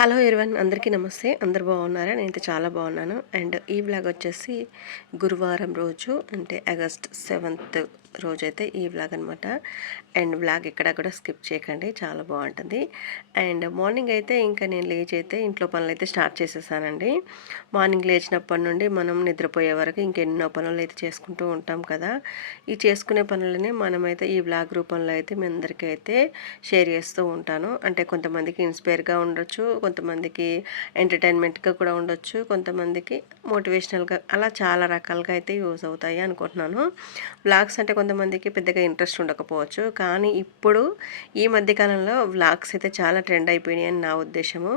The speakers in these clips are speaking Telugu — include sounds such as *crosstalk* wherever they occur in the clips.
హలో ఎరివన్ అందరికీ నమస్తే. అందరు బాగున్నారా? నేనైతే చాలా బాగున్నాను. అండ్ ఈ బ్లాగ్ వచ్చేసి గురువారం రోజు అంటే ఆగస్ట్ సెవెంత్ రోజైతే ఈ వ్లాగ్ అనమాట అండ్ వ్లాగ్ ఇక్కడ కూడా స్కిప్ చేయకండి చాలా బాగుంటుంది. అండ్ మార్నింగ్ అయితే ఇంకా నేను లేచి అయితే ఇంట్లో పనులు అయితే స్టార్ట్ చేసేసానండి. మార్నింగ్ లేచినప్పటి నుండి మనం నిద్రపోయే వరకు ఇంకెన్నో పనులు అయితే చేసుకుంటూ ఉంటాం కదా. ఈ చేసుకునే పనులని మనమైతే ఈ వ్లాగ్ రూపంలో అయితే మీ అందరికీ అయితే షేర్ చేస్తూ ఉంటాను. అంటే కొంతమందికి ఇన్స్పైర్గా ఉండొచ్చు కొంతమందికి ఎంటర్టైన్మెంట్గా కూడా ఉండొచ్చు కొంతమందికి మోటివేషనల్గా అలా చాలా రకాలుగా అయితే యూజ్ అవుతాయి అనుకుంటున్నాను. వ్లాగ్స్ అంటే కొంతమందికి పెద్దగా ఇంట్రెస్ట్ ఉండకపోవచ్చు. కానీ ఇప్పుడు ఈ మధ్యకాలంలో వ్లాగ్స్ అయితే చాలా ట్రెండ్ అయిపోయినాయి అని నా ఉద్దేశము.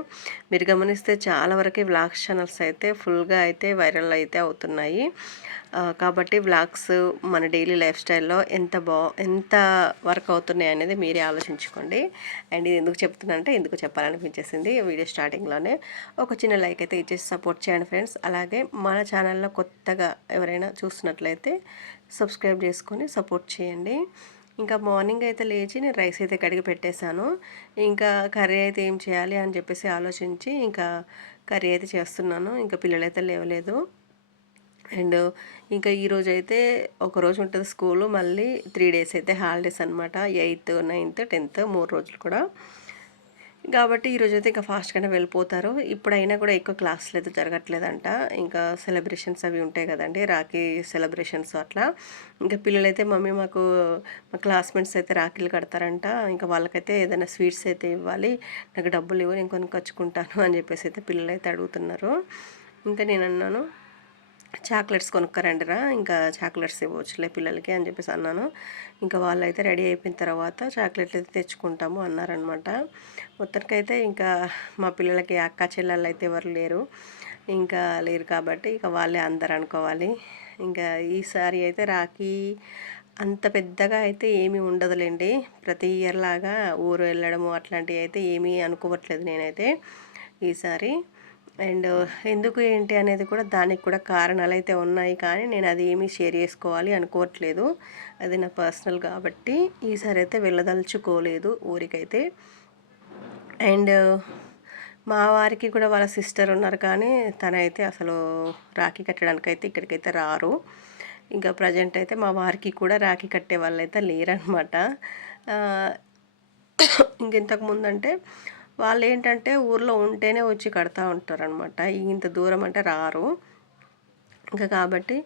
మీరు గమనిస్తే చాలా వరకు వ్లాగ్స్ ఛానల్స్ అయితే ఫుల్గా అయితే వైరల్ అయితే అవుతున్నాయి. కాబట్టి వ్లాగ్స్ మన డైలీ లైఫ్ స్టైల్లో ఎంత బా ఎంత వర్క్ అవుతున్నాయి అనేది మీరే ఆలోచించుకోండి. అండ్ ఇది ఎందుకు చెప్తున్నానంటే ఎందుకు చెప్పాలనిపించేసింది వీడియో స్టార్టింగ్లోనే ఒక చిన్న లైక్ అయితే ఇచ్చేసి సపోర్ట్ చేయండి ఫ్రెండ్స్ అలాగే మన ఛానల్లో కొత్తగా ఎవరైనా చూస్తున్నట్లయితే సబ్స్క్రైబ్ చేసుకొని సపోర్ట్ చేయండి. ఇంకా మార్నింగ్ అయితే లేచి నేను రైస్ అయితే కడిగి పెట్టేశాను. ఇంకా కర్రీ అయితే ఏం చేయాలి అని చెప్పేసి ఆలోచించి ఇంకా కర్రీ అయితే చేస్తున్నాను. ఇంకా పిల్లలైతే లేవలేదు. అండ్ ఇంకా ఈరోజు అయితే ఒకరోజు ఉంటుంది స్కూలు. మళ్ళీ త్రీ డేస్ అయితే హాలిడేస్ అనమాట ఎయిత్ నైన్త్ టెన్త్ మూడు రోజులు కూడా. కాబట్టి ఈరోజు అయితే ఇంకా ఫాస్ట్గానే వెళ్ళిపోతారు. ఇప్పుడైనా కూడా ఎక్కువ క్లాసులు అయితే జరగట్లేదంట. ఇంకా సెలబ్రేషన్స్ అవి ఉంటాయి కదండి రాఖీ సెలబ్రేషన్స్ అట్లా. ఇంకా పిల్లలైతే మమ్మీ మాకు మా క్లాస్మేట్స్ అయితే రాఖీలు కడతారంట. ఇంకా వాళ్ళకైతే ఏదైనా స్వీట్స్ అయితే ఇవ్వాలి. నాకు డబ్బులు ఇవ్వు నేను కొనుక్కొచ్చుకుంటాను అని చెప్పేసి అయితే పిల్లలు అయితే అడుగుతున్నారు. ఇంకా నేను అన్నాను చాక్లెట్స్ కొనుక్కరండి రా ఇంకా చాక్లెట్స్ ఇవ్వచ్చులే పిల్లలకి అని చెప్పేసి అన్నాను. ఇంకా వాళ్ళు అయితే రెడీ అయిపోయిన తర్వాత చాక్లెట్లు అయితే తెచ్చుకుంటాము అన్నారనమాట మొత్తానికైతే ఇంకా మా పిల్లలకి అక్క చెల్లెళ్ళు అయితే ఎవరు లేరు. ఇంకా లేరు కాబట్టి ఇక వాళ్ళే అందరు అనుకోవాలి. ఇంకా ఈసారి అయితే రాఖీ అంత పెద్దగా అయితే ఏమీ ఉండదులేండి. ప్రతి ఇయర్ లాగా ఊరు వెళ్ళడము అట్లాంటివి అయితే ఏమీ అనుకోవట్లేదు నేనైతే ఈసారి. అండ్ ఎందుకు ఏంటి అనేది కూడా దానికి కూడా కారణాలు అయితే ఉన్నాయి కానీ నేను అది ఏమీ షేర్ చేసుకోవాలి అనుకోవట్లేదు. అది నా పర్సనల్ కాబట్టి ఈసారి అయితే వెళ్ళదలుచుకోలేదు ఊరికైతే. అండ్ మా వారికి కూడా వాళ్ళ సిస్టర్ ఉన్నారు కానీ తనైతే అసలు రాఖీ కట్టడానికి అయితే ఇక్కడికైతే రారు. ఇంకా ప్రజెంట్ అయితే మా వారికి కూడా రాఖీ కట్టే వాళ్ళు అయితే లేరనమాట ఇంకెంతకు అంటే వాళ్ళు ఏంటంటే ఊర్లో ఉంటేనే వచ్చి కడతా ఉంటారనమాట ఇంత దూరం అంటే రారు. ఇంకా కాబట్టి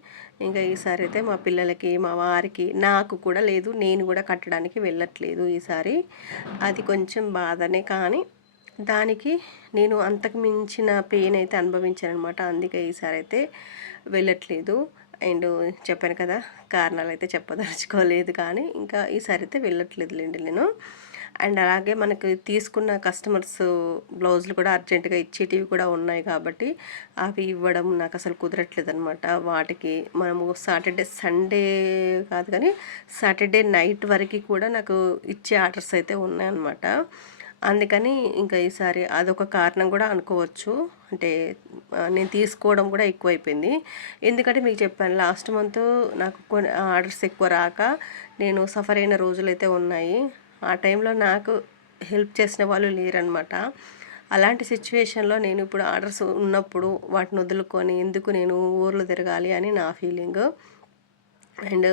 ఇంకా ఈసారి అయితే మా పిల్లలకి మా వారికి నాకు కూడా లేదు. నేను కూడా కట్టడానికి వెళ్ళట్లేదు ఈసారి. అది కొంచెం బాధనే కానీ దానికి నేను అంతకు మించిన పెయిన్ అయితే అనుభవించాను అనమాట అందుకే ఈసారి అయితే వెళ్ళట్లేదు. అండ్ చెప్పాను కదా కారణాలు అయితే చెప్పదలుచుకోలేదు కానీ ఇంకా ఈసారి అయితే వెళ్ళట్లేదులేండి నేను. అండ్ అలాగే మనకు తీసుకున్న కస్టమర్స్ బ్లౌజులు కూడా అర్జెంటుగా ఇచ్చేటివి కూడా ఉన్నాయి కాబట్టి అవి ఇవ్వడం నాకు అసలు కుదరట్లేదు అనమాట వాటికి మనము సాటర్డే సండే కాదు కానీ సాటర్డే నైట్ వరకు కూడా నాకు ఇచ్చే ఆర్డర్స్ అయితే ఉన్నాయన్నమాట. అందుకని ఇంకా ఈసారి అదొక కారణం కూడా అనుకోవచ్చు. అంటే నేను తీసుకోవడం కూడా ఎక్కువైపోయింది. ఎందుకంటే మీకు చెప్పాను లాస్ట్ మంత్ నాకు కొన్ని ఆర్డర్స్ ఎక్కువ రాక నేను సఫర్ అయిన రోజులు అయితే ఉన్నాయి. ఆ టైంలో నాకు హెల్ప్ చేసిన వాళ్ళు లేరనమాట అలాంటి సిచ్యువేషన్లో నేను ఇప్పుడు ఆర్డర్స్ ఉన్నప్పుడు వాటిని వదులుకొని ఎందుకు నేను ఊర్లో తిరగాలి అని నా ఫీలింగ్. అండ్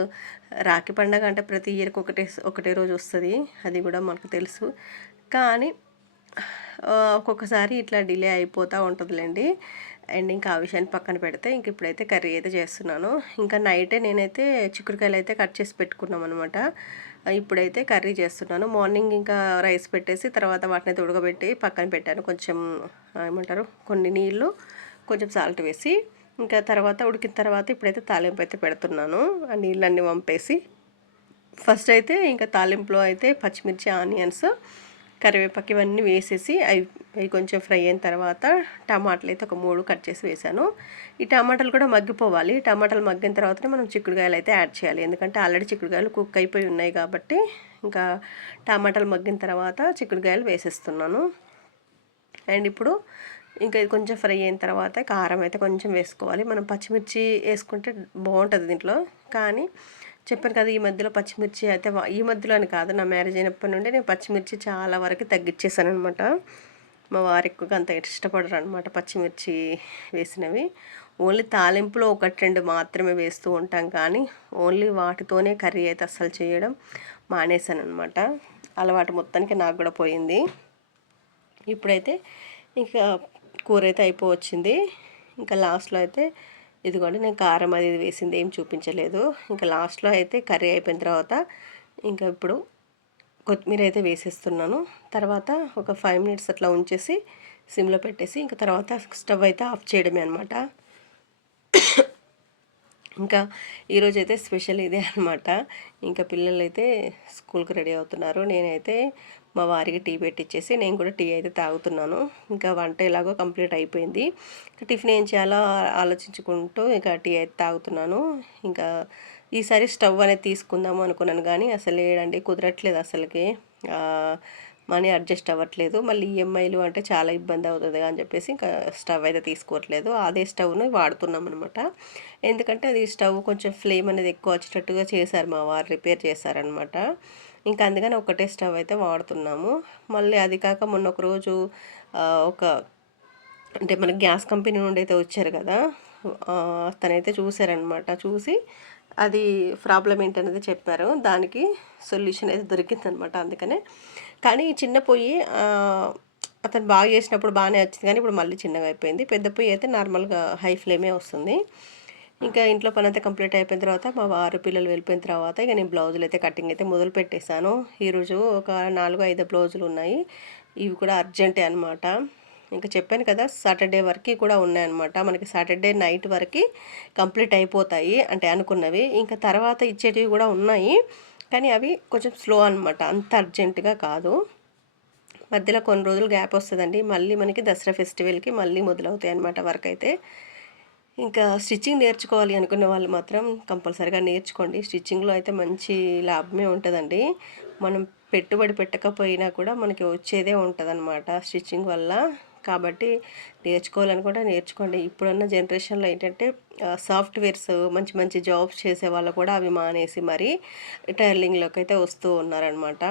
రాఖీ పండగ అంటే ప్రతి ఇయర్కి ఒకటే ఒకటే రోజు వస్తుంది. అది కూడా మనకు తెలుసు. కానీ ఒక్కొక్కసారి ఇట్లా డిలే అయిపోతూ ఉంటుందిలేండి. అండ్ ఇంకా ఆ విషయాన్ని పక్కన పెడితే ఇంక ఇప్పుడైతే కర్రీ అయితే చేస్తున్నాను. ఇంకా నైటే నేనైతే చిక్కుడుకాయలు అయితే కట్ చేసి పెట్టుకున్నాం అనమాట ఇప్పుడైతే కర్రీ చేస్తున్నాను. మార్నింగ్ ఇంకా రైస్ పెట్టేసి తర్వాత వాటిని ఉడకబెట్టి పక్కన పెట్టాను. కొంచెం ఏమంటారు? కొన్ని నీళ్ళు కొంచెం సాల్ట్ వేసి ఇంకా తర్వాత ఉడికిన తర్వాత ఇప్పుడైతే తాలింపు అయితే పెడుతున్నాను. ఆ నీళ్ళన్నీ పంపేసి ఫస్ట్ అయితే ఇంకా తాలింపులో అయితే పచ్చిమిర్చి ఆనియన్స్ కరివేపాకు ఇవన్నీ వేసేసి అవి అవి కొంచెం ఫ్రై అయిన తర్వాత టమాటాలు అయితే ఒక మూడు కట్ చేసి వేసాను ఈ టమాటాలు కూడా మగ్గిపోవాలి. టమాటాలు మగ్గిన తర్వాతనే మనం చిక్కుడుకాయలు అయితే యాడ్ చేయాలి. ఎందుకంటే ఆల్రెడీ చిక్కుడుకాయలు కుక్ అయిపోయి ఉన్నాయి కాబట్టి ఇంకా టమాటాలు మగ్గిన తర్వాత చిక్కుడుకాయలు వేసేస్తున్నాను. అండ్ ఇప్పుడు ఇంకా ఇది కొంచెం ఫ్రై అయిన తర్వాత కారం అయితే కొంచెం వేసుకోవాలి. మనం పచ్చిమిర్చి వేసుకుంటే బాగుంటుంది దీంట్లో. కానీ చెప్పాను కదా ఈ మధ్యలో పచ్చిమిర్చి అయితే ఈ మధ్యలో అని కాదు నా మ్యారేజ్ అయినప్పటి నుండి నేను పచ్చిమిర్చి చాలా వరకు తగ్గించేసాను అనమాట మా వారు ఎక్కువగా అంత ఇష్టపడరు అనమాట పచ్చిమిర్చి వేసినవి. ఓన్లీ తాలింపులో ఒకటి రెండు మాత్రమే వేస్తూ ఉంటాం కానీ ఓన్లీ వాటితోనే కర్రీ అయితే అస్సలు చేయడం మానేశాను అనమాట అలవాటు మొత్తానికి నాకు కూడా పోయింది. ఇప్పుడైతే ఇంకా కూర అయితే అయిపోవచ్చింది. ఇంకా లాస్ట్లో అయితే ఇదిగోండి నేను కారం అది వేసింది ఏం చూపించలేదు. ఇంకా లాస్ట్లో అయితే కర్రీ అయిపోయిన తర్వాత ఇంకా ఇప్పుడు కొత్తిమీర అయితే వేసేస్తున్నాను. తర్వాత ఒక ఫైవ్ మినిట్స్ అట్లా ఉంచేసి సిమ్లో పెట్టేసి ఇంకా తర్వాత స్టవ్ అయితే ఆఫ్ చేయడమే అనమాట ఇంకా ఈరోజు అయితే స్పెషల్ ఇదే అనమాట ఇంకా పిల్లలు అయితే స్కూల్కి రెడీ అవుతున్నారు. నేనైతే మా వారికి టీ పెట్టించేసి నేను కూడా టీ అయితే తాగుతున్నాను. ఇంకా వంట ఎలాగో కంప్లీట్ అయిపోయింది. టిఫిన్ ఏం చేయాలో ఆలోచించుకుంటూ ఇంకా టీ అయితే తాగుతున్నాను. ఇంకా ఈసారి స్టవ్ అనేది తీసుకుందాము అనుకున్నాను కానీ అసలు లేడండి కుదరట్లేదు అసలుకి. మనీ అడ్జస్ట్ అవ్వట్లేదు. మళ్ళీ ఈఎంఐలు అంటే చాలా ఇబ్బంది అవుతుంది అని చెప్పేసి ఇంకా స్టవ్ అయితే తీసుకోవట్లేదు. అదే స్టవ్ను వాడుతున్నాం అనమాట ఎందుకంటే అది స్టవ్ కొంచెం ఫ్లేమ్ అనేది ఎక్కువ వచ్చేటట్టుగా చేశారు మా వారు రిపేర్ చేశారనమాట ఇంకా అందుకని ఒకటే స్టవ్ అయితే వాడుతున్నాము. మళ్ళీ అది కాక మొన్న ఒక రోజు ఒక అంటే మన గ్యాస్ కంపెనీ నుండి అయితే వచ్చారు కదా తనైతే చూశారనమాట చూసి అది ప్రాబ్లం ఏంటనేది చెప్పారు. దానికి సొల్యూషన్ అయితే దొరికిందనమాట అందుకనే. కానీ చిన్న పొయ్యి అతను బాగా చేసినప్పుడు బాగానే వచ్చింది. కానీ ఇప్పుడు మళ్ళీ చిన్నగా అయిపోయింది. పెద్ద పొయ్యి అయితే నార్మల్గా హై ఫ్లేమే వస్తుంది. ఇంకా ఇంట్లో పని అంతా కంప్లీట్ అయిపోయిన తర్వాత మా వారు పిల్లలు వెళ్ళిపోయిన తర్వాత ఇక నేను బ్లౌజులు అయితే కటింగ్ అయితే మొదలు పెట్టేశాను. ఈరోజు ఒక నాలుగు ఐదు బ్లౌజులు ఉన్నాయి. ఇవి కూడా అర్జెంటే అనమాట ఇంకా చెప్పాను కదా సాటర్డే వరకు కూడా ఉన్నాయన్నమాట. మనకి సాటర్డే నైట్ వరకు కంప్లీట్ అయిపోతాయి అంటే అనుకున్నవి. ఇంకా తర్వాత ఇచ్చేటివి కూడా ఉన్నాయి. కానీ అవి కొంచెం స్లో అనమాట అంత అర్జెంటుగా కాదు. మధ్యలో కొన్ని రోజులు గ్యాప్ వస్తుందండి. మళ్ళీ మనకి దసరా ఫెస్టివల్కి మళ్ళీ మొదలవుతాయి అనమాట వర్క్ అయితే. ఇంకా స్టిచ్చింగ్ నేర్చుకోవాలి అనుకున్న వాళ్ళు మాత్రం కంపల్సరీగా నేర్చుకోండి. స్టిచ్చింగ్లో అయితే మంచి లాభమే ఉంటుందండి. మనం పెట్టుబడి పెట్టకపోయినా కూడా మనకి వచ్చేదే ఉంటుంది స్టిచ్చింగ్ వల్ల. కాబట్టి నేర్చుకోవాలని కూడా నేర్చుకోండి. ఇప్పుడున్న జనరేషన్లో ఏంటంటే సాఫ్ట్వేర్స్ మంచి మంచి జాబ్స్ చేసే వాళ్ళు కూడా అవి మానేసి మరి టైలరింగ్లోకి అయితే వస్తూ ఉన్నారనమాట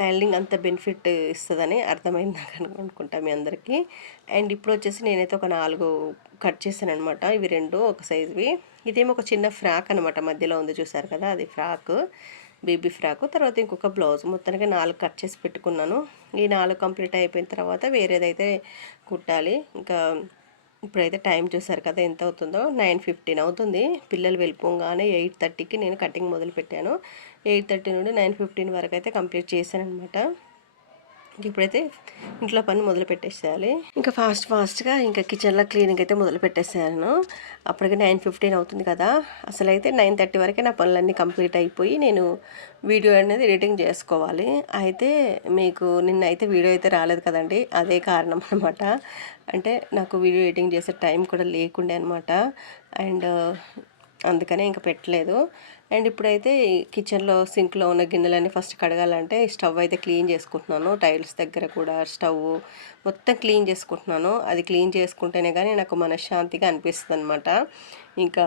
టైలరింగ్ అంత బెనిఫిట్ ఇస్తుందని అర్థమైంది అనుకుంటా మీ అందరికీ. అండ్ ఇప్పుడు వచ్చేసి నేనైతే ఒక నాలుగు కట్ చేశాను అనమాట ఇవి రెండు ఒక సైజువి. ఇదేమో ఒక చిన్న ఫ్రాక్ అనమాట మధ్యలో ఉంది చూసారు కదా అది ఫ్రాక్. బేబీ ఫ్రాకు తర్వాత ఇంకొక బ్లౌజ్. మొత్తానికి నాలుగు కట్ చేసి పెట్టుకున్నాను. ఈ నాలుగు కంప్లీట్ అయిపోయిన తర్వాత వేరేదైతే కుట్టాలి. ఇంకా ఇప్పుడైతే టైం చూసారు కదా ఎంత అవుతుందో. నైన్ ఫిఫ్టీన్ అవుతుంది. పిల్లలు వెళ్ళిపోగానే ఎయిట్ థర్టీకి నేను కటింగ్ మొదలు పెట్టాను ఎయిట్ థర్టీ నుండి నైన్ ఫిఫ్టీన్ వరకు అయితే కంప్లీట్ చేశాను అనమాట ఇప్పుడైతే ఇంట్లో పని మొదలు పెట్టేసేయాలి. ఇంకా ఫాస్ట్ ఫాస్ట్గా ఇంకా కిచెన్లో క్లీనింగ్ అయితే మొదలు పెట్టేసాను అప్పటికి నైన్ ఫిఫ్టీన్ అవుతుంది కదా. అసలు అయితే నైన్ థర్టీ వరకే నా పనులన్నీ కంప్లీట్ అయిపోయి నేను వీడియో అనేది ఎడిటింగ్ చేసుకోవాలి. అయితే మీకు నిన్న అయితే వీడియో అయితే రాలేదు కదండి. అదే కారణం అనమాట అంటే నాకు వీడియో ఎడిటింగ్ చేసే టైం కూడా లేకుండే అనమాట అండ్ అందుకనే ఇంకా పెట్టలేదు. అండ్ ఇప్పుడైతే కిచెన్లో సింక్లో ఉన్న గిన్నెలన్నీ ఫస్ట్ కడగాలంటే స్టవ్ అయితే క్లీన్ చేసుకుంటున్నాను. టైల్స్ దగ్గర కూడా స్టవ్ మొత్తం క్లీన్ చేసుకుంటున్నాను. అది క్లీన్ చేసుకుంటేనే కానీ నాకు మనశ్శాంతిగా అనిపిస్తుంది అనమాట ఇంకా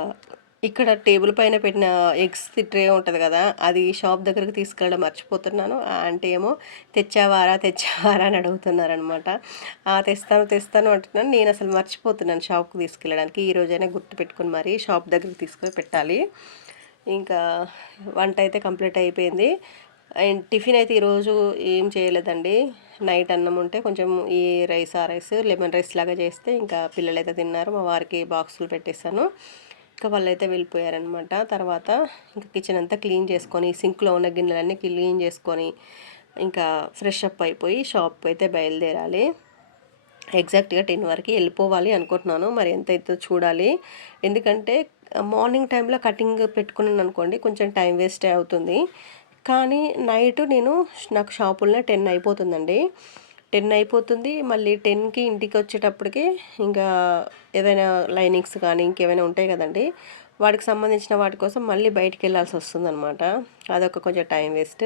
ఇక్కడ టేబుల్ పైన పెట్టిన ఎగ్స్ ట్రే ఉంటుంది కదా అది షాప్ దగ్గరకు తీసుకెళ్ళడం మర్చిపోతున్నాను. అంటే ఏమో తెచ్చావారా తెచ్చావారా అని అడుగుతున్నారనమాట తెస్తాను తెస్తాను అంటున్నాను. నేను అసలు మర్చిపోతున్నాను షాప్కి తీసుకెళ్ళడానికి. ఈ రోజైనా గుర్తు పెట్టుకుని మరి షాప్ దగ్గరికి తీసుకొని పెట్టాలి. ఇంకా వంట అయితే కంప్లీట్ అయిపోయింది. అండ్ టిఫిన్ అయితే ఈరోజు ఏం చేయలేదండి. నైట్ అన్నం ఉంటే కొంచెం ఈ రైస్ ఆ రైస్ లెమన్ రైస్ లాగా చేస్తే ఇంకా పిల్లలు అయితే తిన్నారు. మా వారికి బాక్సులు పెట్టేశాను. ఇంకా వాళ్ళు అయితే వెళ్ళిపోయారనమాట తర్వాత ఇంకా కిచెన్ అంతా క్లీన్ చేసుకొని సింక్లో ఉన్న గిన్నెలన్నీ క్లీన్ చేసుకొని ఇంకా ఫ్రెష్ అప్ అయిపోయి షాప్కి అయితే బయలుదేరాలి. ఎగ్జాక్ట్గా టెన్ వరకు వెళ్ళిపోవాలి అనుకుంటున్నాను. మరి ఎంత అవుతుందో చూడాలి. ఎందుకంటే మార్నింగ్ టైంలో కటింగ్ పెట్టుకున్నాను అనుకోండి కొంచెం టైం వేస్ట్ అవుతుంది. కానీ నైట్ నేను నాకు షాపుల్లో టెన్ అయిపోతుందండి. టెన్ అయిపోతుంది. మళ్ళీ టెన్కి ఇంటికి వచ్చేటప్పటికి ఇంకా ఏదైనా లైనింగ్స్ కానీ ఇంకేమైనా ఉంటాయి కదండి. వాటికి సంబంధించిన వాటి కోసం మళ్ళీ బయటికి వెళ్ళాల్సి వస్తుంది అనమాట అదొక కొంచెం టైం వేస్ట్.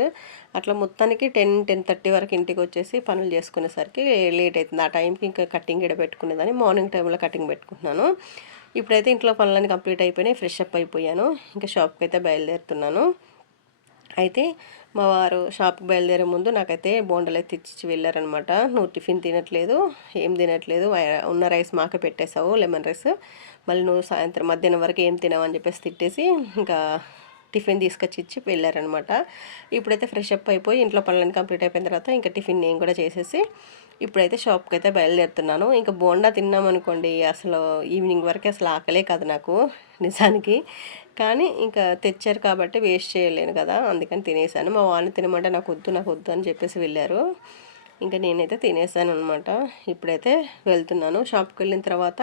అట్లా మొత్తానికి టెన్ టెన్ థర్టీ వరకు ఇంటికి వచ్చేసి పనులు చేసుకునేసరికి లేట్ అవుతుంది ఆ టైంకి ఇంకా కటింగ్ ఇడ పెట్టుకునేదాన్ని. మార్నింగ్ టైంలో కటింగ్ పెట్టుకుంటున్నాను. ఇప్పుడైతే ఇంట్లో పనులన్నీ కంప్లీట్ అయిపోయినాయి. ఫ్రెష్ అప్ అయిపోయాను. ఇంకా షాప్కి అయితే బయలుదేరుతున్నాను. అయితే మా వారు షాప్కి బయలుదేరే ముందు నాకైతే బోండలు అయితే తెచ్చి వెళ్ళారనమాట నువ్వు టిఫిన్ తినట్లేదు ఏం తినట్లేదు ఉన్న రైస్ మాకే పెట్టేశావు లెమన్ రైస్. మళ్ళీ నువ్వు సాయంత్రం మధ్యాహ్నం వరకు ఏం తినవని చెప్పేసి తిట్టేసి ఇంకా టిఫిన్ తీసుకొచ్చి ఇచ్చి వెళ్ళారనమాట ఇప్పుడైతే ఫ్రెష్ అప్ అయిపోయి ఇంట్లో పనులన్నీ కంప్లీట్ అయిపోయిన తర్వాత ఇంకా టిఫిన్ నేను కూడా చేసేసి ఇప్పుడైతే షాప్కి అయితే బయలుదేరుతున్నాను. ఇంకా బోండా తిన్నామనుకోండి అసలు ఈవినింగ్ వరకు అసలు ఆకలే కాదు నాకు నిజానికి. కానీ ఇంకా తెచ్చారు కాబట్టి వేస్ట్ చేయలేను కదా అందుకని తినేసాను. మా వాళ్ళని తినమంటే నాకు వద్దు నాకు వద్దు అని చెప్పేసి వెళ్ళారు. ఇంకా నేనైతే తినేసాను అనమాట ఇప్పుడైతే వెళ్తున్నాను. షాప్కి వెళ్ళిన తర్వాత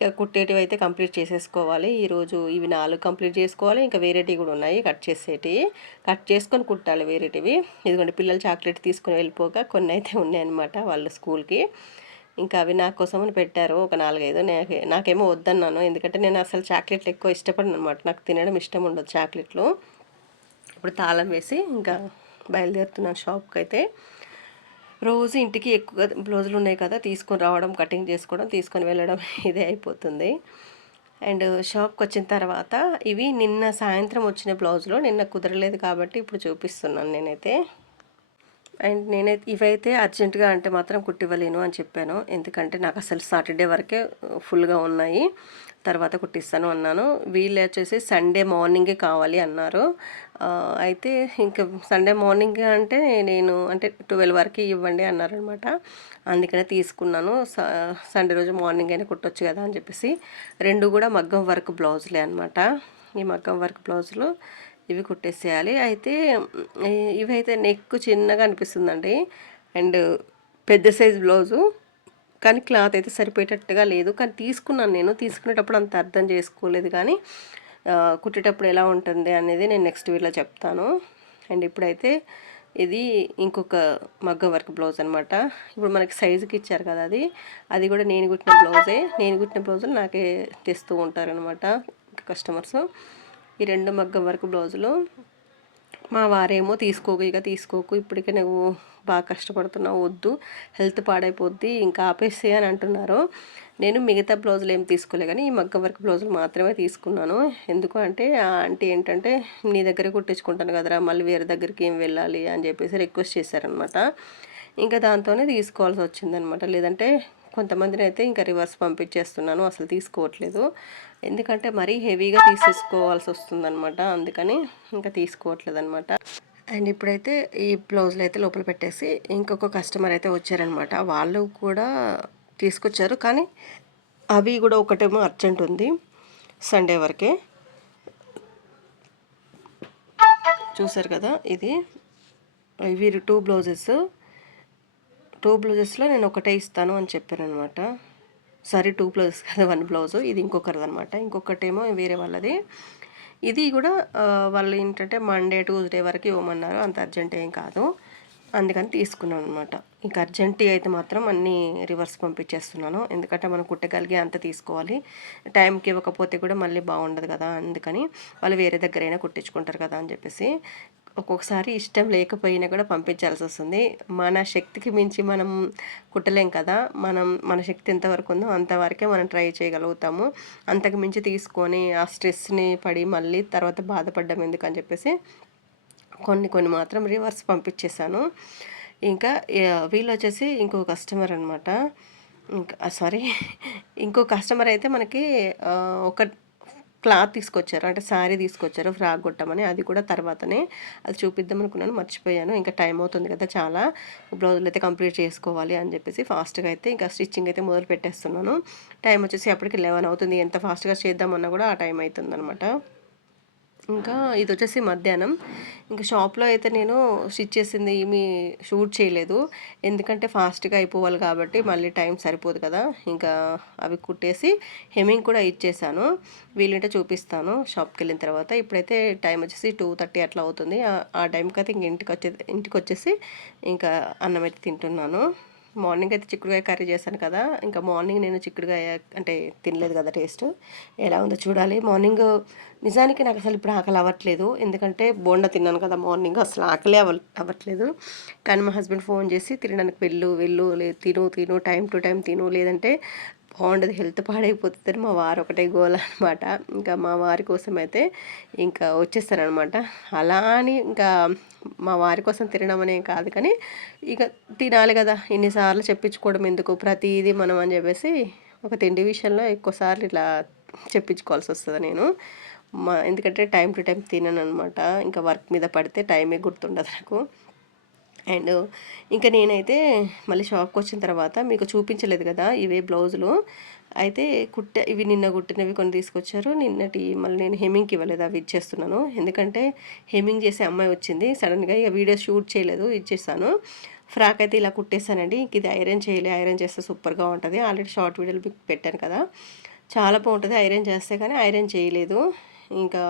ఇక కుట్టేటివి అయితే కంప్లీట్ చేసేసుకోవాలి. ఈరోజు ఇవి నాలుగు కంప్లీట్ చేసుకోవాలి. ఇంకా వేరేటివి కూడా ఉన్నాయి. కట్ చేసేటివి. కట్ చేసుకొని కుట్టాలి వేరేటివి. ఎందుకంటే పిల్లలు చాక్లెట్ తీసుకుని వెళ్ళిపోక కొన్ని అయితే ఉన్నాయన్నమాట వాళ్ళ స్కూల్కి. ఇంకా అవి నా కోసమని పెట్టారు. ఒక నాలుగైదు. నాకు నాకేమో వద్దన్నాను. ఎందుకంటే నేను అసలు చాక్లెట్లు ఎక్కువ ఇష్టపడను అనమాట నాకు తినడం ఇష్టం ఉండదు చాక్లెట్లు. ఇప్పుడు తాళం వేసి ఇంకా బయలుదేరుతున్నాను షాప్కి అయితే రోజు ఇంటికి ఎక్కువ బ్లౌజులు ఉన్నాయి కదా తీసుకొని రావడం కటింగ్ చేసుకోవడం తీసుకొని వెళ్ళడం *laughs* ఇదే అయిపోతుంది. అండ్ షాప్కి వచ్చిన తర్వాత ఇవి నిన్న సాయంత్రం వచ్చిన బ్లౌజులు నిన్న కుదరలేదు కాబట్టి ఇప్పుడు చూపిస్తున్నాను నేనైతే. అండ్ నేనైతే ఇవైతే అర్జెంటుగా అంటే మాత్రం కుట్టివ్వలేను అని చెప్పాను. ఎందుకంటే నాకు అసలు సాటర్డే వరకే ఫుల్గా ఉన్నాయి. తర్వాత కుట్టిస్తాను అన్నాను. వీళ్ళు వచ్చేసి సండే మార్నింగే కావాలి అన్నారు. అయితే ఇంకా సండే మార్నింగ్ అంటే నేను అంటే ట్వెల్వ్ వరకు ఇవ్వండి అన్నారనమాట. అందుకనే తీసుకున్నాను. స- సండే రోజు మార్నింగ్ అయినా కుట్టొచ్చు కదా అని చెప్పేసి. రెండు కూడా మగ్గం వర్క్ బ్లౌజులే అనమాట ఈ మగ్గం వర్క్ బ్లౌజులు ఇవి కుట్టేసేయాలి. అయితే ఇవైతే నెక్ చిన్నగా అనిపిస్తుందండి. అండ్ పెద్ద సైజ్ బ్లౌజు. కానీ క్లాత్ అయితే సరిపోయేటట్టుగా లేదు. కానీ తీసుకున్నాను నేను. తీసుకునేటప్పుడు అంత అర్థం చేసుకోలేదు. కానీ కుట్టేటప్పుడు ఎలా ఉంటుంది అనేది నేను నెక్స్ట్ వీడియోలో చెప్తాను. అండ్ ఇప్పుడైతే ఇది ఇంకొక మగ్గ వర్క్ బ్లౌజ్ అనమాట ఇప్పుడు మనకి సైజుకి ఇచ్చారు కదా అది. అది కూడా నేను కుట్టిన బ్లౌజే. నేను కుట్టిన బ్లౌజులు నాకే తెస్తూ ఉంటారనమాట కస్టమర్స్ ఈ రెండు మగ్గ వర్క్ బ్లౌజులు మా వారేమో తీసుకోకు ఇక తీసుకోకు. ఇప్పటికే నువ్వు బాగా కష్టపడుతున్నావు వద్దు హెల్త్ పాడైపోద్ది ఇంకా ఆపేసి అని అంటున్నారు. నేను మిగతా బ్లౌజులు ఏం తీసుకోలే కానీ ఈ మగ్గం వర్క్ బ్లౌజులు మాత్రమే తీసుకున్నాను. ఎందుకు అంటే ఆ ఆంటీ ఏంటంటే నీ దగ్గర కుట్టించుకుంటాను కదరా మళ్ళీ వేరే దగ్గరికి ఏం వెళ్ళాలి? అని చెప్పేసి రిక్వెస్ట్ చేశారనమాట ఇంకా దాంతోనే తీసుకోవాల్సి వచ్చిందనమాట లేదంటే కొంతమందిని అయితే ఇంకా రివర్స్ పంపించేస్తున్నాను అసలు తీసుకోవట్లేదు. ఎందుకంటే మరీ హెవీగా తీసేసుకోవాల్సి వస్తుందన్నమాట. అందుకని ఇంకా తీసుకోవట్లేదు అనమాట అండ్ ఇప్పుడైతే ఈ బ్లౌజులు అయితే లోపల పెట్టేసి ఇంకొక కస్టమర్ అయితే వచ్చారనమాట. వాళ్ళు కూడా తీసుకొచ్చారు. కానీ అవి కూడా ఒకటేమో అర్జెంట్ ఉంది. సండే వరకే. చూసారు కదా ఇది. ఇవి టూ బ్లౌజెస్. టూ బ్లౌజెస్లో నేను ఒకటే ఇస్తాను అని చెప్పానమాట సారీ టూ బ్లౌజెస్ కదా వన్ బ్లౌజు. ఇది ఇంకొకరిది అనమాట ఇంకొకటేమో వేరే వాళ్ళది. ఇది కూడా వాళ్ళు ఏంటంటే మండే ట్యూస్డే వరకు ఇవ్వమన్నారు. అంత అర్జెంట్ ఏం కాదు. అందుకని తీసుకున్నాను అనమాట ఇంకా అర్జెంట్ అయితే మాత్రం అన్నీ రివర్స్ పంపించేస్తున్నాను. ఎందుకంటే మనం కుట్టగలిగే అంత తీసుకోవాలి. టైంకి ఇవ్వకపోతే కూడా మళ్ళీ బాగుండదు కదా. అందుకని వాళ్ళు వేరే దగ్గరైనా కుట్టించుకుంటారు కదా అని చెప్పేసి ఒక్కొక్కసారి ఇష్టం లేకపోయినా కూడా పంపించాల్సి వస్తుంది. మన శక్తికి మించి మనం కుట్టలేం కదా. మనం మన శక్తి ఎంతవరకు ఉందో అంతవరకే మనం ట్రై చేయగలుగుతాము. అంతకు మించి తీసుకొని ఆ స్ట్రెస్ని పడి మళ్ళీ తర్వాత బాధపడ్డం ఎందుకని చెప్పేసి కొన్ని కొన్ని మాత్రం రివర్స్ పంపించేశాను. ఇంకా వీళ్ళు వచ్చేసి ఇంకో కస్టమర్ అనమాట ఇంకా సారీ. ఇంకో కస్టమర్ అయితే మనకి ఒక క్లాత్ తీసుకొచ్చారు. అంటే శారీ తీసుకొచ్చారు ఫ్రాక్ కొట్టమని. అది కూడా తర్వాతనే అది చూపిద్దాం అనుకున్నాను. మర్చిపోయాను. ఇంకా టైం అవుతుంది కదా చాలా. బ్లౌజులు అయితే కంప్లీట్ చేసుకోవాలి అని చెప్పేసి ఫాస్ట్గా అయితే ఇంకా స్టిచ్చింగ్ అయితే మొదలు పెట్టేస్తున్నాను టైం వచ్చేసి అప్పటికి లెవెన్ అవుతుంది. ఎంత ఫాస్ట్గా చేద్దామన్నా కూడా ఆ టైం అవుతుంది ఇంకా ఇది వచ్చేసి మధ్యాహ్నం. ఇంకా షాప్లో అయితే నేను స్టిచ్ చేసింది ఏమి షూట్ చేయలేదు. ఎందుకంటే ఫాస్ట్గా అయిపోవాలి కాబట్టి మళ్ళీ టైం సరిపోదు కదా. ఇంకా అవి కుట్టేసి హెమ్మింగ్ కూడా ఇచ్చేసాను. వీలుంటే చూపిస్తాను. షాప్కి వెళ్ళిన తర్వాత ఇప్పుడైతే టైం వచ్చేసి టూ థర్టీ అట్లా అవుతుంది. ఆ- ఆ టైంకి అయితే ఇంక ఇంటికి వచ్చే ఇంటికి వచ్చేసి ఇంకా అన్నం అయితే తింటున్నాను. మార్నింగ్ అయితే చిక్కుడుకాయ కర్రీ చేశాను కదా. ఇంకా మార్నింగ్ నేను చిక్కుడుకాయ అంటే తినలేదు కదా టేస్ట్. ఎలా ఉందో చూడాలి. మార్నింగ్ నిజానికి నాకు అసలు ఇప్పుడు ఆకలి అవ్వట్లేదు. ఎందుకంటే బోండా తిన్నాను కదా మార్నింగ్. అసలు ఆకలే అవ్వ అవ్వట్లేదు. కానీ మా హస్బెండ్ ఫోన్ చేసి తినడానికి వెళ్ళు వెళ్ళు లే తిను తిను టైం టు టైం తిను. లేదంటే బాగుండదు. హెల్త్ పాడైపోతుందని మా వారు ఒకటే గోల్ అనమాట ఇంకా మా వారి కోసం అయితే ఇంకా వచ్చేస్తారనమాట అలా అని ఇంకా మా వారి కోసం తినడం అనే కాదు కానీ ఇక తినాలి కదా. ఇన్నిసార్లు చెప్పించుకోవడం ఎందుకు? ప్రతిదీ మనం అని చెప్పేసి ఒక తిండి విషయంలో ఎక్కువసార్లు ఇలా చెప్పించుకోవాల్సి వస్తుంది నేను. మా ఎందుకంటే టైం టు టైం తినను అనమాట ఇంకా వర్క్ మీద పడితే టైమే గుర్తుండదు నాకు. అండ్ ఇంకా నేనైతే మళ్ళీ షాప్కి వచ్చిన తర్వాత మీకు చూపించలేదు కదా ఇవే బ్లౌజులు. అయితే కుట్ట ఇవి నిన్న కుట్టినవి కొన్ని తీసుకొచ్చారు. నిన్నటి మళ్ళీ నేను హెమ్మింగ్కి ఇవ్వలేదు అవి ఇచ్చేస్తున్నాను. ఎందుకంటే హెమ్మింగ్ చేసే అమ్మాయి వచ్చింది. సడన్గా ఇక వీడియో షూట్ చేయలేదు ఇచ్చేసాను. ఫ్రాక్ అయితే ఇలా కుట్టేశానండి ఇది ఐరన్ చేయలే ఐరన్ చేస్తే సూపర్గా ఉంటుంది. ఆల్రెడీ షార్ట్ వీడియోలు పెట్టాను కదా. చాలా బాగుంటుంది ఐరన్ చేస్తే కానీ ఐరన్ చేయలేదు. ఇంకా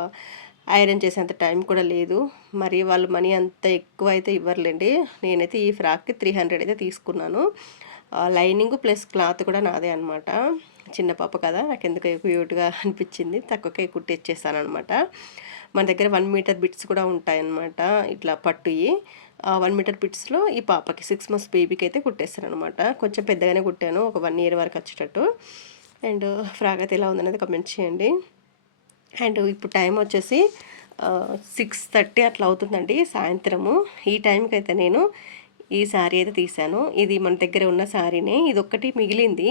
ఐరన్ చేసేంత టైం కూడా లేదు. మరి వాళ్ళు మనీ అంత ఎక్కువ అయితే ఇవ్వరులేండి. నేనైతే ఈ ఫ్రాక్కి త్రీ హండ్రెడ్ అయితే తీసుకున్నాను. లైనింగ్ ప్లస్ క్లాత్ కూడా నాదే అనమాట చిన్న పాప కదా నాకు ఎందుకు క్యూట్గా అనిపించింది. తక్కువకే కుట్టిచ్చేసాను అనమాట మన దగ్గర వన్ మీటర్ బిట్స్ కూడా ఉంటాయన్నమాట ఇట్లా పట్టుయి. వన్ మీటర్ బిట్స్లో ఈ పాపకి సిక్స్ మంత్స్ బేబీకి అయితే కుట్టేస్తాను అనమాట కొంచెం పెద్దగానే కుట్టాను ఒక వన్ ఇయర్ వరకు వచ్చేటట్టు. అండ్ ఫ్రాక్ అయితే ఎలా ఉందనేది కమెంట్ చేయండి. అండ్ ఇప్పుడు టైం వచ్చేసి సిక్స్ థర్టీ అట్లా అవుతుందండి సాయంత్రము. ఈ టైంకి అయితే నేను ఈ శారీ అయితే తీశాను. ఇది మన దగ్గర ఉన్న శారీనే ఇది ఒక్కటి మిగిలింది.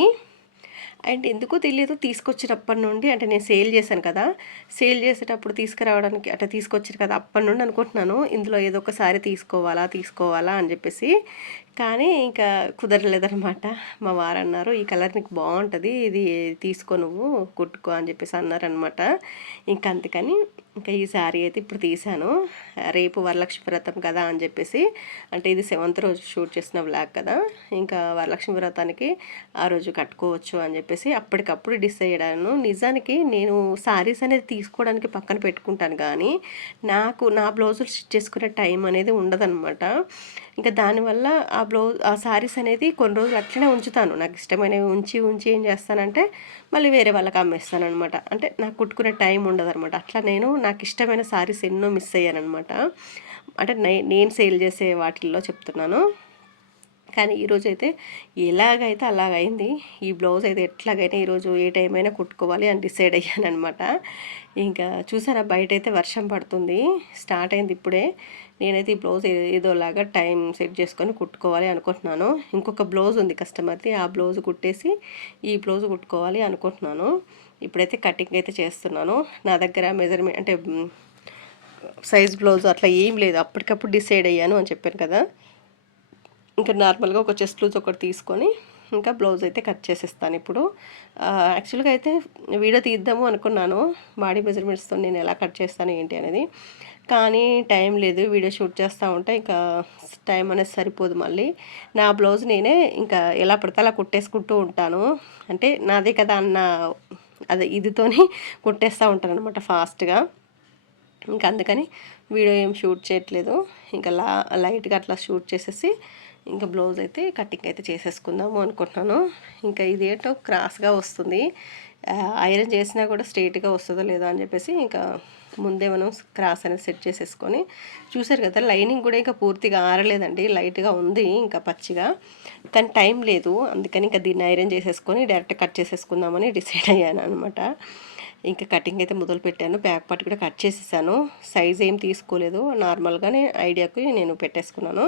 అండ్ ఎందుకో తెలియదు తీసుకొచ్చినప్పటి నుండి. అంటే నేను సేల్ చేశాను కదా. సేల్ చేసేటప్పుడు తీసుకురావడానికి అంటే తీసుకొచ్చారు కదా అప్పటి నుండి అనుకుంటున్నాను. ఇందులో ఏదో ఒకసారి తీసుకోవాలా తీసుకోవాలా అని చెప్పేసి. కానీ ఇంకా కుదరలేదనమాట మా వారు అన్నారు ఈ కలర్ నీకు బాగుంటుంది ఇది తీసుకో నువ్వు కుట్టుకో అని చెప్పేసి అన్నారనమాట ఇంకా అందుకని ఇంకా ఈ శారీ అయితే ఇప్పుడు తీశాను. రేపు వరలక్ష్మి వ్రతం కదా అని చెప్పేసి అంటే ఇది సెవెంత్ రోజు షూట్ చేసిన బ్లాక్ కదా. ఇంకా వరలక్ష్మి వ్రతానికి ఆ రోజు కట్టుకోవచ్చు అని చెప్పేసి అప్పటికప్పుడు డిసైడ్ అయ్యాను. నిజానికి నేను శారీస్ అనేది తీసుకోవడానికి పక్కన పెట్టుకుంటాను కానీ నాకు నా బ్లౌజులు స్టిచ్ చేసుకునే టైం అనేది ఉండదన్నమాట. ఇంకా దానివల్ల ఆ బ్లౌజ్ ఆ శారీస్ అనేది కొన్ని రోజులు అట్లనే ఉంచుతాను. నాకు ఇష్టమైనవి ఉంచి ఉంచి ఏం చేస్తానంటే మళ్ళీ వేరే వాళ్ళకి అమ్మేస్తాను అనమాట అంటే నాకు కుట్టుకునే టైం ఉండదు అనమాట అట్లా నేను నాకు ఇష్టమైన శారీస్ ఎన్నో మిస్ అయ్యాను అనమాట అంటే నేను సేల్ చేసే వాటిల్లో చెప్తున్నాను. కానీ ఈరోజు అయితే ఎలాగైతే అలాగైంది ఈ బ్లౌజ్ అయితే ఎట్లాగైనా ఈరోజు ఏ టైం అయినా కుట్టుకోవాలి అని డిసైడ్ అయ్యాను అనమాట ఇంకా చూసారా బయట అయితే వర్షం పడుతుంది స్టార్ట్ అయింది ఇప్పుడే. నేనైతే ఈ బ్లౌజ్ ఏదోలాగా టైం సెట్ చేసుకొని కుట్టుకోవాలి అనుకుంటున్నాను. ఇంకొక బ్లౌజ్ ఉంది కస్టమర్ది ఆ బ్లౌజ్ కుట్టేసి ఈ బ్లౌజ్ కుట్టుకోవాలి అనుకుంటున్నాను. ఇప్పుడైతే కటింగ్ అయితే చేస్తున్నాను. నా దగ్గర మెజర్మెంట్ అంటే సైజ్ బ్లౌజ్ అట్లా ఏం లేదు. అప్పటికప్పుడు డిసైడ్ అయ్యాను అని చెప్పాను కదా. ఇంకా నార్మల్గా ఒక చెస్ట్ లూజ్ ఒకటి తీసుకొని ఇంకా బ్లౌజ్ అయితే కట్ చేసేస్తాను ఇప్పుడు. యాక్చువల్గా అయితే వీడియో తీద్దాము అనుకున్నాను బాడీ మెజర్మెంట్స్తో నేను ఎలా కట్ చేస్తాను ఏంటి అనేది. కానీ టైం లేదు వీడియో షూట్ చేస్తూ ఉంటే ఇంకా టైం అనేది సరిపోదు మళ్ళీ. నా బ్లౌజ్ నేనే ఇంకా ఎలా పడితే అలా కుట్టేసుకుంటూ ఉంటాను. అంటే నాదే కదా అన్న అదే ఇదితోని *laughs* కుట్టేస్తూ ఉంటాను అనమాట ఫాస్ట్గా. ఇంకా అందుకని వీడియో ఏం షూట్ చేయట్లేదు. ఇంకా లా లైట్గా అట్లా షూట్ చేసేసి ఇంకా బ్లౌజ్ అయితే కటింగ్ అయితే చేసేసుకుందాము అనుకుంటున్నాను. ఇంకా ఇదేంటో క్రాస్గా వస్తుంది. ఐరన్ చేసినా కూడా స్ట్రైట్గా వస్తుందో లేదో అని చెప్పేసి ఇంకా ముందే మనం క్రాస్ అనేది సెట్ చేసేసుకొని చూసారు కదా లైనింగ్ కూడా ఇంకా పూర్తిగా ఆరలేదండి లైట్గా ఉంది ఇంకా పచ్చిగా. కానీ టైం లేదు అందుకని ఇంకా దీన్ని ఐరన్ చేసేసుకొని డైరెక్ట్ కట్ చేసేసుకుందామని డిసైడ్ అయ్యాను అనమాట ఇంకా కటింగ్ అయితే మొదలు పెట్టాను బ్యాక్ పార్ట్ కూడా కట్ చేసేసాను. సైజ్ ఏం తీసుకోలేదు నార్మల్గానే ఐడియాకి నేను పెట్టేసుకున్నాను.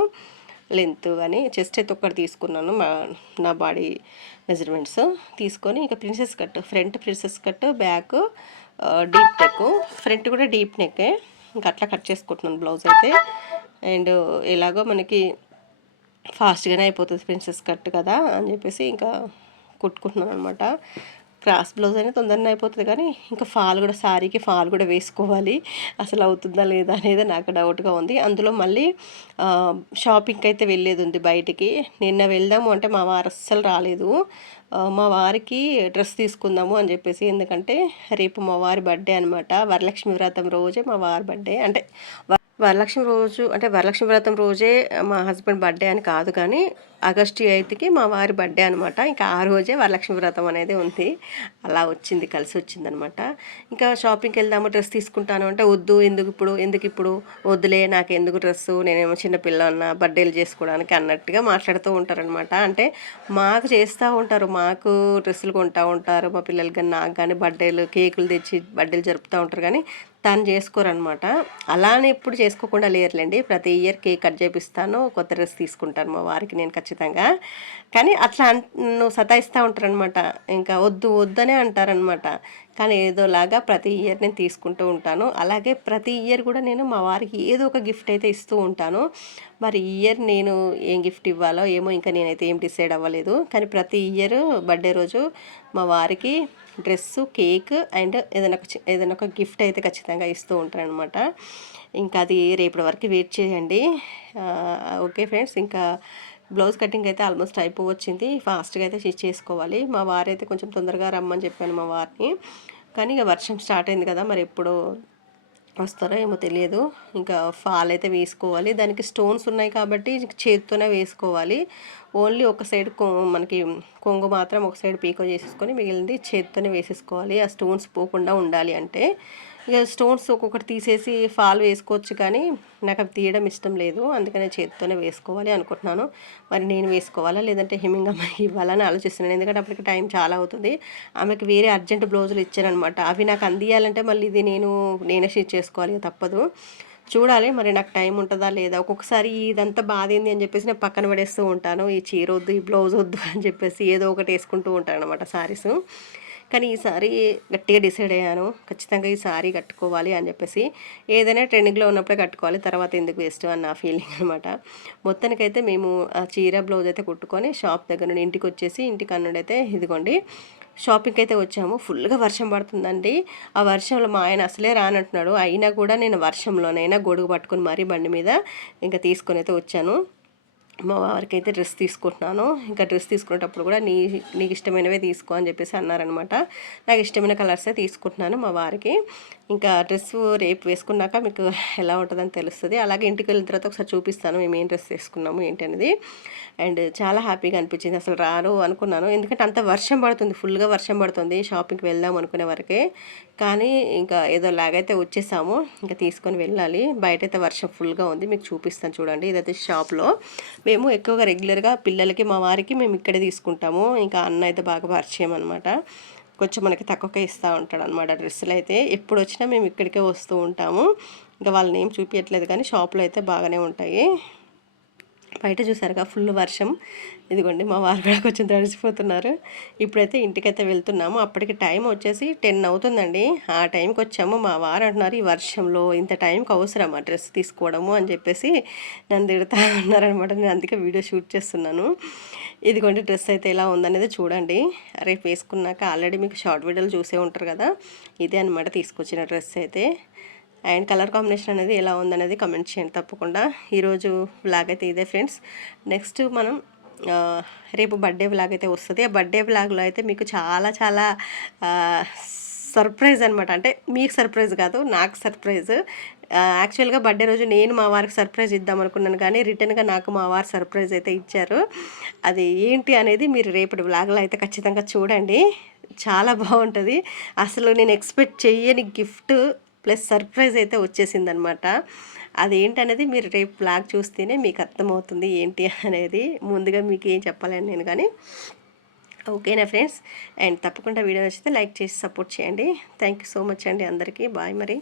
లెంత్ కానీ చెస్ట్ అయితే ఒక్కటి తీసుకున్నాను మా నా బాడీ మెజర్మెంట్స్. తీసుకొని ఇంకా princess cut front princess cut back deep neck. Front కూడా డీప్ నెక్కే ఇంకా అట్లా కట్ చేసుకుంటున్నాను బ్లౌజ్ అయితే. అండ్ ఎలాగో మనకి ఫాస్ట్గానే అయిపోతుంది ప్రిన్సెస్ కట్ కదా అని చెప్పేసి ఇంకా కుట్టుకుంటున్నాను అనమాట క్రాస్ బ్లౌజ్ అనేది తొందరగా అయిపోతుంది కానీ ఇంకా ఫాల్ కూడా శారీకి ఫాల్ కూడా వేసుకోవాలి. అసలు అవుతుందా లేదా అనేది నాకు డౌట్గా ఉంది. అందులో మళ్ళీ షాపింగ్కి అయితే వెళ్ళేది ఉంది బయటికి. నిన్న వెళ్దాము అంటే మా వారు అస్సలు రాలేదు. మా వారికి డ్రెస్ తీసుకుందాము అని చెప్పేసి ఎందుకంటే రేపు మా వారి బర్త్డే అనమాట వరలక్ష్మి వ్రతం రోజే మా వారి బర్త్డే అంటే వరలక్ష్మి రోజు అంటే వరలక్ష్మి వ్రతం రోజే మా హస్బెండ్ బర్త్డే అని కాదు కానీ ఆగస్టు ఎయిత్కి మా వారి బర్త్డే అనమాట ఇంకా ఆ రోజే వరలక్ష్మి వ్రతం అనేది ఉంది. అలా వచ్చింది కలిసి వచ్చింది అనమాట ఇంకా షాపింగ్కి వెళ్దాము డ్రెస్ తీసుకుంటాను అంటే వద్దు ఎందుకు ఇప్పుడు ఎందుకు ఇప్పుడు వద్దులే నాకు ఎందుకు డ్రెస్సు నేనేమో చిన్నపిల్ల అన్న బర్త్డేలు చేసుకోవడానికి అన్నట్టుగా మాట్లాడుతూ ఉంటారనమాట అంటే మాకు చేస్తూ ఉంటారు మాకు డ్రెస్సులు కొంటూ ఉంటారు మా పిల్లలు కానీ నాకు కానీ బర్త్డేలు కేకులు తెచ్చి బర్త్డేలు జరుపుతూ ఉంటారు కానీ తను చేసుకోరనమాట అలానే ఎప్పుడు చేసుకోకుండా లేరులేండి. ప్రతి ఇయర్ కేక్ కట్ చేపిస్తాను కొత్త డ్రెస్ తీసుకుంటాను మా వారికి నేను ఖచ్చితంగా. కానీ అట్లా నువ్వు సతాయిస్తూ ఉంటారనమాట ఇంకా వద్దు వద్దనే అంటారనమాట కానీ ఏదోలాగా ప్రతి ఇయర్ నేను తీసుకుంటూ ఉంటాను. అలాగే ప్రతి ఇయర్ కూడా నేను మా వారికి ఏదో ఒక గిఫ్ట్ అయితే ఇస్తూ ఉంటాను. మరి ఇయర్ నేను ఏం గిఫ్ట్ ఇవ్వాలో ఏమో ఇంకా నేనైతే ఏం డిసైడ్ అవ్వలేదు. కానీ ప్రతి ఇయర్ బర్త్డే రోజు మా వారికి డ్రెస్సు కేక్ అండ్ ఏదైనా ఒక ఏదైనా ఒక గిఫ్ట్ అయితే ఖచ్చితంగా ఇస్తూ ఉంటారనమాట ఇంకా అది రేపటి వరకు వెయిట్ చేయండి. ఓకే ఫ్రెండ్స్ ఇంకా బ్లౌజ్ కటింగ్ అయితే ఆల్మోస్ట్ అయిపోవచ్చింది. ఫాస్ట్గా అయితే స్టిచ్ చేసుకోవాలి. మా వారైతే కొంచెం తొందరగా రమ్మని చెప్పాను మా వారిని. కానీ ఇక వర్షం స్టార్ట్ అయింది కదా మరి ఎప్పుడు వస్తారో ఏమో తెలియదు. ఇంకా ఫాల్ అయితే వేసుకోవాలి. దానికి స్టోన్స్ ఉన్నాయి కాబట్టి చేతితోనే వేసుకోవాలి. ఓన్లీ ఒక సైడ్ మనకి కొంగు మాత్రం ఒక సైడ్ పీకో చేసేసుకొని మిగిలింది చేతితోనే వేసేసుకోవాలి. ఆ స్టోన్స్ పోకుండా ఉండాలి అంటే. ఇక స్టోన్స్ ఒక్కొక్కటి తీసేసి ఫాల్ వేసుకోవచ్చు కానీ నాకు అవి తీయడం ఇష్టం లేదు. అందుకనే చేతితోనే వేసుకోవాలి అనుకుంటున్నాను. మరి నేను వేసుకోవాలా లేదంటే అమ్మాయి ఇవ్వాలని ఆలోచిస్తున్నాను. ఎందుకంటే అప్పటికి టైం చాలా అవుతుంది. ఆమెకి వేరే అర్జెంట్ బ్లౌజులు ఇచ్చానమాట అవి నాకు అందియాలంటే మళ్ళీ ఇది నేను నేనే షీట్ చేసుకోవాలి తప్పదు. చూడాలి మరి నాకు టైం ఉంటుందా లేదా? ఒక్కొక్కసారి ఇదంతా బాధింది అని చెప్పేసి నేను పక్కన పడేస్తూ ఉంటాను. ఈ చీర వద్దు ఈ బ్లౌజ్ వద్దు అని చెప్పేసి ఏదో ఒకటి వేసుకుంటూ ఉంటాను అనమాట సారీస్. కానీ ఈసారి గట్టిగా డిసైడ్ అయ్యాను. ఖచ్చితంగా ఈ సారీ కట్టుకోవాలి అని చెప్పేసి ఏదైనా ట్రెండింగ్లో ఉన్నప్పుడే కట్టుకోవాలి. తర్వాత ఎందుకు వేస్ట్ అని నా ఫీలింగ్ అనమాట. మొత్తానికైతే మేము ఆ చీర బ్లౌజ్ అయితే కుట్టుకొని షాప్ దగ్గర నుండి ఇంటికి వచ్చేసి ఇంటికి అన్నుడైతే ఇదిగోండి షాపింగ్కి అయితే వచ్చాము. ఫుల్గా వర్షం పడుతుందండి. ఆ వర్షంలో మా ఆయన అసలే రానంటున్నాడు. అయినా కూడా నేను వర్షంలోనైనా గొడుగు పట్టుకుని మరీ బండి మీద ఇంకా తీసుకొని అయితే వచ్చాను. మా వారికి అయితే డ్రెస్ తీసుకుంటున్నాను. ఇంకా డ్రెస్ తీసుకునేటప్పుడు కూడా నీ నీకు ఇష్టమైనవే తీసుకో అని చెప్పేసి అన్నారనమాట. నాకు ఇష్టమైన కలర్సే తీసుకుంటున్నాను మా వారికి. ఇంకా డ్రెస్ రేపు వేసుకున్నాక మీకు ఎలా ఉంటుందని తెలుస్తుంది. అలాగే ఇంటికి వెళ్ళిన తర్వాత ఒకసారి చూపిస్తాను మేము ఏం డ్రెస్ వేసుకున్నాము ఏంటనేది అండ్ చాలా హ్యాపీగా అనిపించింది. అసలు రారు అనుకున్నాను. ఎందుకంటే అంత వర్షం పడుతుంది. ఫుల్గా వర్షం పడుతుంది. షాపింగ్కి వెళ్దాం అనుకునే వరకే. కానీ ఇంకా ఏదో లాగైతే వచ్చేసాము. ఇంకా తీసుకొని వెళ్ళాలి. బయట అయితే వర్షం ఫుల్గా ఉంది. మీకు చూపిస్తాను చూడండి. ఇదైతే షాప్లో. మేము ఎక్కువగా రెగ్యులర్గా పిల్లలకి మా వారికి మేము ఇక్కడే తీసుకుంటాము. ఇంకా అన్న అయితే బాగా పరిచయం అనమాట కొంచెం మనకి తక్కువకే ఇస్తూ ఉంటాడు అనమాట డ్రెస్సులు అయితే. ఎప్పుడు వచ్చినా మేము ఇక్కడికే వస్తూ ఉంటాము. ఇంకా వాళ్ళని ఏం చూపించట్లేదు కానీ షాప్లో అయితే బాగానే ఉంటాయి. బయట చూసారుగా ఫుల్ వర్షం. ఇదిగోండి మా వారు కూడా కొంచెం తడిసిపోతున్నారు. ఇప్పుడైతే ఇంటికైతే వెళ్తున్నాము. అప్పటికి టైం వచ్చేసి టెన్ అవుతుందండి. ఆ టైంకి వచ్చాము. మా వారు అంటున్నారు ఈ వర్షంలో ఇంత టైంకి అవసరం ఆ డ్రెస్ తీసుకోవడము? అని చెప్పేసి నన్ను తిడతా ఉన్నారనమాట నేను అందుకే వీడియో షూట్ చేస్తున్నాను. ఇదిగోండి డ్రెస్ అయితే ఎలా ఉందనేది చూడండి. రేపు వేసుకున్నాక ఆల్రెడీ మీకు షార్ట్ వీడియోలు చూసే ఉంటారు కదా. ఇదే అనమాట తీసుకొచ్చిన డ్రెస్ అయితే. అండ్ కలర్ కాంబినేషన్ అనేది ఎలా ఉందనేది కమెంట్ చేయండి తప్పకుండా. ఈరోజు బ్లాగ్ అయితే ఇదే ఫ్రెండ్స్. నెక్స్ట్ మనం రేపు బర్త్డే బ్లాగ్ అయితే వస్తుంది. ఆ బర్త్డే బ్లాగ్లో అయితే మీకు చాలా చాలా సర్ప్రైజ్ అనమాట అంటే మీకు సర్ప్రైజ్ కాదు నాకు సర్ప్రైజ్ యాక్చువల్గా బర్త్డే రోజు నేను మా వారికి సర్ప్రైజ్ ఇద్దాం అనుకున్నాను కానీ రిటర్న్గా నాకు మా వారు సర్ప్రైజ్ అయితే ఇచ్చారు. అది ఏంటి అనేది మీరు రేపటి బ్లాగ్లో అయితే ఖచ్చితంగా చూడండి. చాలా బాగుంటుంది. అసలు నేను ఎక్స్పెక్ట్ చేయని గిఫ్ట్ ప్లస్ సర్ప్రైజ్ అయితే వచ్చేసిందనమాట. అదేంటనేది మీరు రేపు బ్లాగ్ చూస్తేనే మీకు అర్థమవుతుంది ఏంటి *laughs* అనేది. ముందుగా మీకు ఏం చెప్పాలని నేను కానీ. ఓకేనా ఫ్రెండ్స్? అండ్ తప్పకుండా వీడియో నచ్చితే లైక్ చేసి సపోర్ట్ చేయండి. థ్యాంక్ యూ సో మచ్ అండి అందరికీ. బాయ్ మరి.